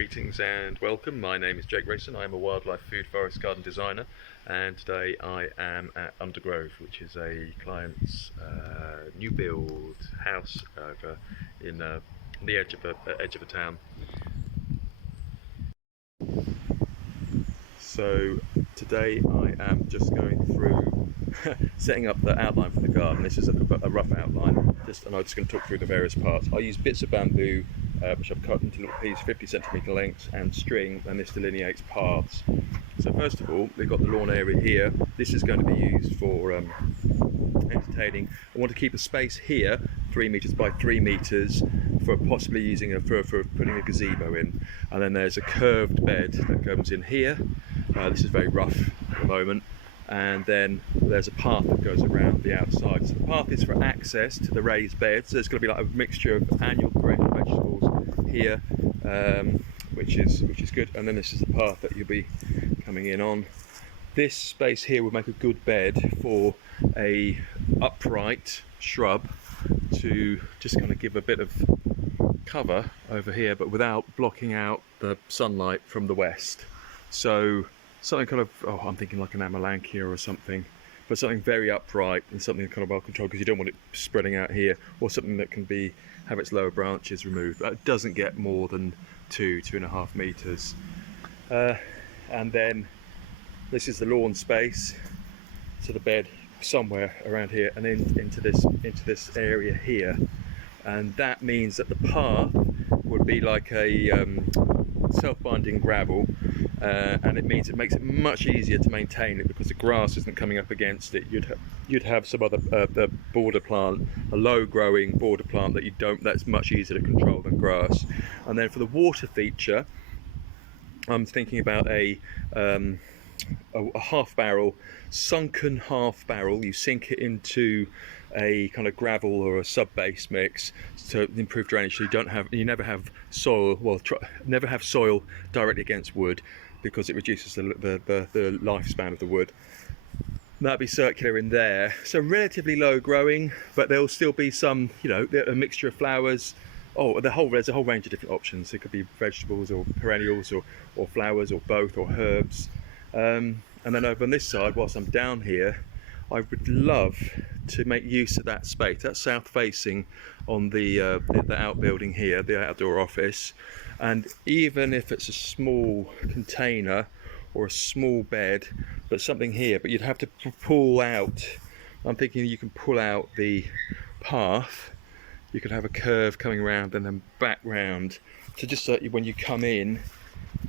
Greetings and welcome. My name is Jake Rayson. I am a wildlife food forest garden designer, and today I am at Undergrove, which is a client's new build house over in the edge of a town. So today I am just going through setting up the outline for the garden. This is a rough outline, and I'm just going to talk through the various parts. I use bits of bamboo which I've cut into little pieces, 50cm lengths, and string, and this delineates paths. So first of all, we've got the lawn area here. This is going to be used for entertaining. I want to keep a space here, 3 meters by 3 meters, for possibly using for putting a gazebo in. And then there's a curved bed that comes in here. This is very rough at the moment. And then there's a path that goes around the outside. So the path is for access to the raised beds. There's going to be like a mixture of annual perennial vegetables here, which is good. And then this is the path that you'll be coming in on. This space here would make a good bed for a upright shrub to just kind of give a bit of cover over here, but without blocking out the sunlight from the west. So something kind of, I'm thinking like an Amelanchier or something, but something very upright and something kind of well controlled, because you don't want it spreading out here, or something that can have its lower branches removed. But it doesn't get more than 2.5 meters. And then this is the lawn space, so the bed somewhere around here, and then into this area here. And that means that the path would be like a self-binding gravel, and it makes it much easier to maintain it, because the grass isn't coming up against it. You'd have some other the border plant, a low-growing border plant that's much easier to control than grass. And then for the water feature, I'm thinking about a half barrel, sunken half barrel. You sink it into a kind of gravel or a sub-base mix to improve drainage, so you never have soil. Well, never have soil directly against wood, because it reduces the lifespan of the wood. That'd be circular in there, so relatively low growing, but there'll still be some, a mixture of flowers. There's a whole range of different options. It could be vegetables or perennials or flowers or both, or herbs. And then over on this side, whilst I'm down here, I would love to make use of that space. That's south facing on the outbuilding here, the outdoor office. And even if it's a small container or a small bed, but something here, but you'd have to pull out. I'm thinking you can pull out the path. You could have a curve coming around and then back round. So just so when you come in,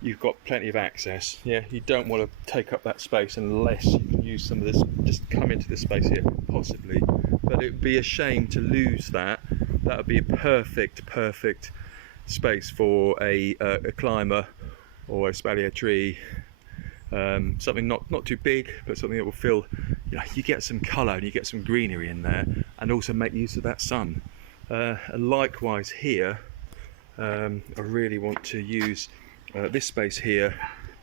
you've got plenty of access. Yeah, you don't want to take up that space unless you can use some of this, just come into this space here, possibly. But it would be a shame to lose that. That would be a perfect space for a climber or a espalier tree. Something not too big, but something that will feel, you get some colour and you get some greenery in there, and also make use of that sun. And likewise here, I really want to use this space here.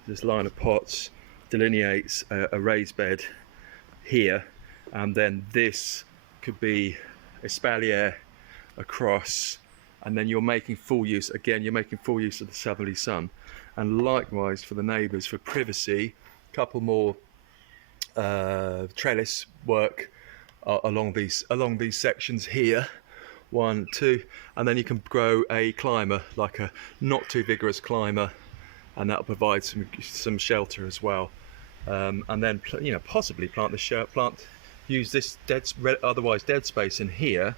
This line of pots delineates a raised bed here, and then this could be espalier across, and then you're making full use of the southerly sun. And likewise for the neighbours, for privacy, a couple more trellis work along these sections here. 1, 2, and then you can grow a climber, like a not too vigorous climber, and that'll provide some shelter as well. And then possibly use this otherwise dead space in here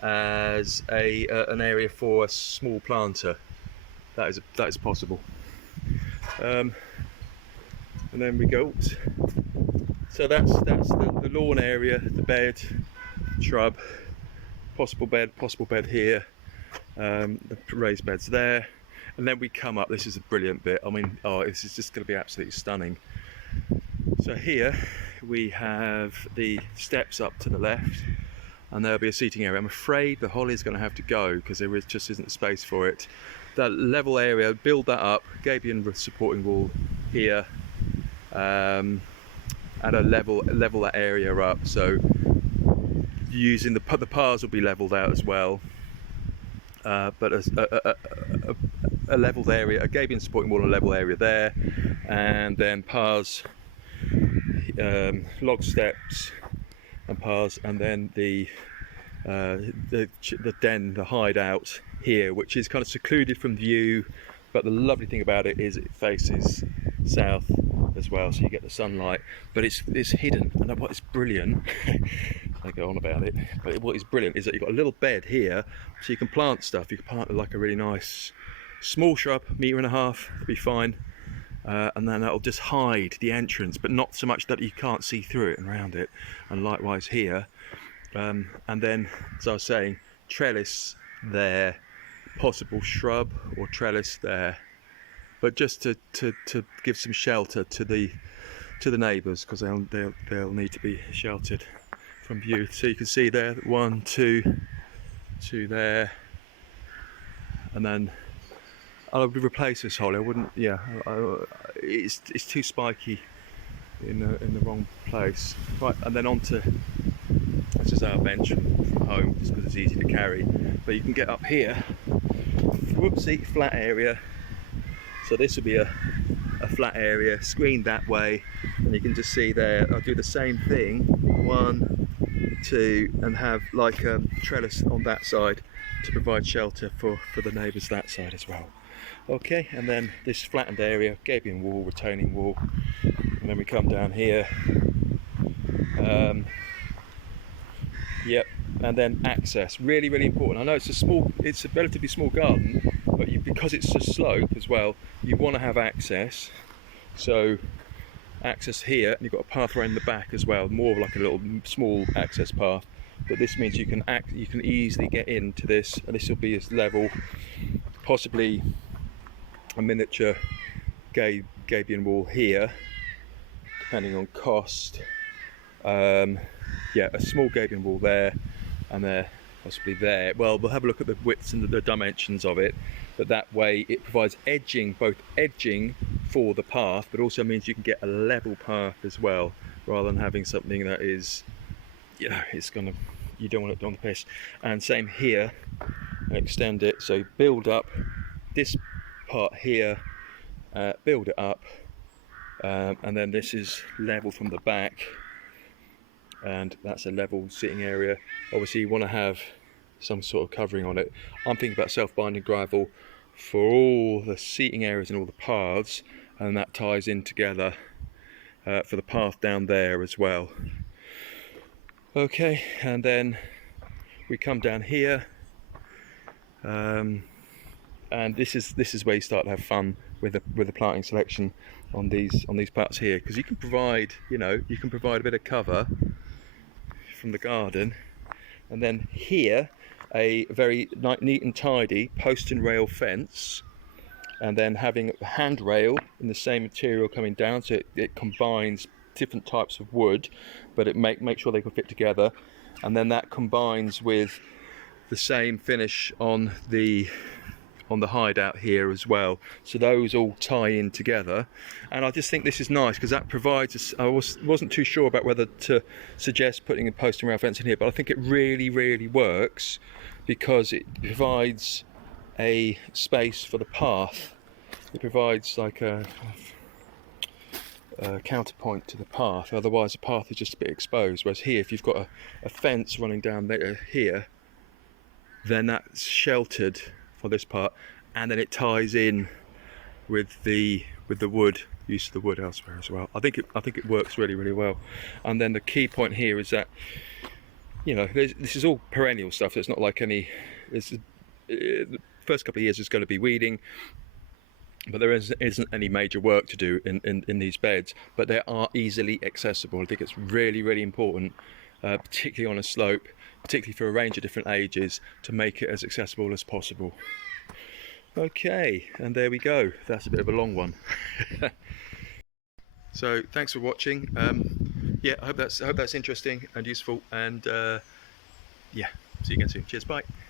as an area for a small planter. That is possible. And then we go. So that's the lawn area, the bed, shrub. Possible bed here, the raised beds there, and then we come up. This is a brilliant bit. I mean, this is just going to be absolutely stunning. So here we have the steps up to the left, and there'll be a seating area. I'm afraid the holly is going to have to go because just isn't space for it. That level area, build that up, Gabion supporting wall here, and level that area up. So using the paths will be levelled out as well, but a levelled area, a gabion supporting wall and a level area there, and then paths, log steps and paths, and then the den, the hideout here, which is kind of secluded from view, but the lovely thing about it is it faces south as well, so you get the sunlight, but it's hidden. And what is brilliant, I go on about it, but what is brilliant is that you've got a little bed here, so you can plant stuff. You can plant like a really nice small shrub, 1.5 meters, it'll be fine, and then that'll just hide the entrance, but not so much that you can't see through it and around it. And likewise here, and then, as I was saying, trellis there, possible shrub or trellis there, but just to give some shelter to the neighbours, because they'll need to be sheltered from view. So you can see there, 1, 2 there, and then I would replace this holly. I wouldn't. Yeah, it's too spiky in the wrong place. Right, and then onto, this is our bench from home, just because it's easy to carry. But you can get up here. Whoopsie, flat area. So this will be a flat area, screened that way, and you can just see there. I'll do the same thing, 1, 2, and have like a trellis on that side to provide shelter for the neighbours that side as well. Okay, and then this flattened area, gabion wall, retaining wall, and then we come down here. Yep, and then access, really important. I know it's a relatively small garden, but because it's a slope as well, you want to have access. So access here, and you've got a path around the back as well, more of like a little small access path. But this means you can easily get into this, and this will be as level, possibly a miniature gabion wall here, depending on cost. Yeah, a small gabion wall there, and there, possibly there. Well, we'll have a look at the widths and the dimensions of it, but that way it provides edging, both edging for the path, but also means you can get a level path as well, rather than having something that is, you know, you don't want it on the piss. And same here, extend it, so build up this part here, build it up, and then this is level from the back, and that's a level sitting area. Obviously you want to have some sort of covering on it. I'm thinking about self-binding gravel for all the seating areas and all the paths, and that ties in together for the path down there as well. Okay, and then we come down here, and this is where you start to have fun with the planting selection on these parts here, because you can provide, you can provide a bit of cover from the garden, and then here a very neat and tidy post and rail fence, and then having a handrail in the same material coming down, so it combines different types of wood, but it make sure they can fit together, and then that combines with the same finish on the hideout here as well, so those all tie in together. And I just think this is nice because that provides I wasn't too sure about whether to suggest putting a post and rail fence in here, but I think it really works, because it provides a space for the path. It provides like a counterpoint to the path, otherwise the path is just a bit exposed. Whereas here, if you've got a fence running down there here, then that's sheltered for this part, and then it ties in with the wood, use of the wood elsewhere as well. I think it works really well. And then the key point here is that, this is all perennial stuff, so it's not like the first couple of years is going to be weeding, but there isn't any major work to do in these beds, but they are easily accessible. I think it's really important, particularly on a slope, particularly for a range of different ages, to make it as accessible as possible. Okay, and there we go. That's a bit of a long one. So thanks for watching. Yeah, I hope that's interesting and useful, and yeah, see you again soon. Cheers, bye.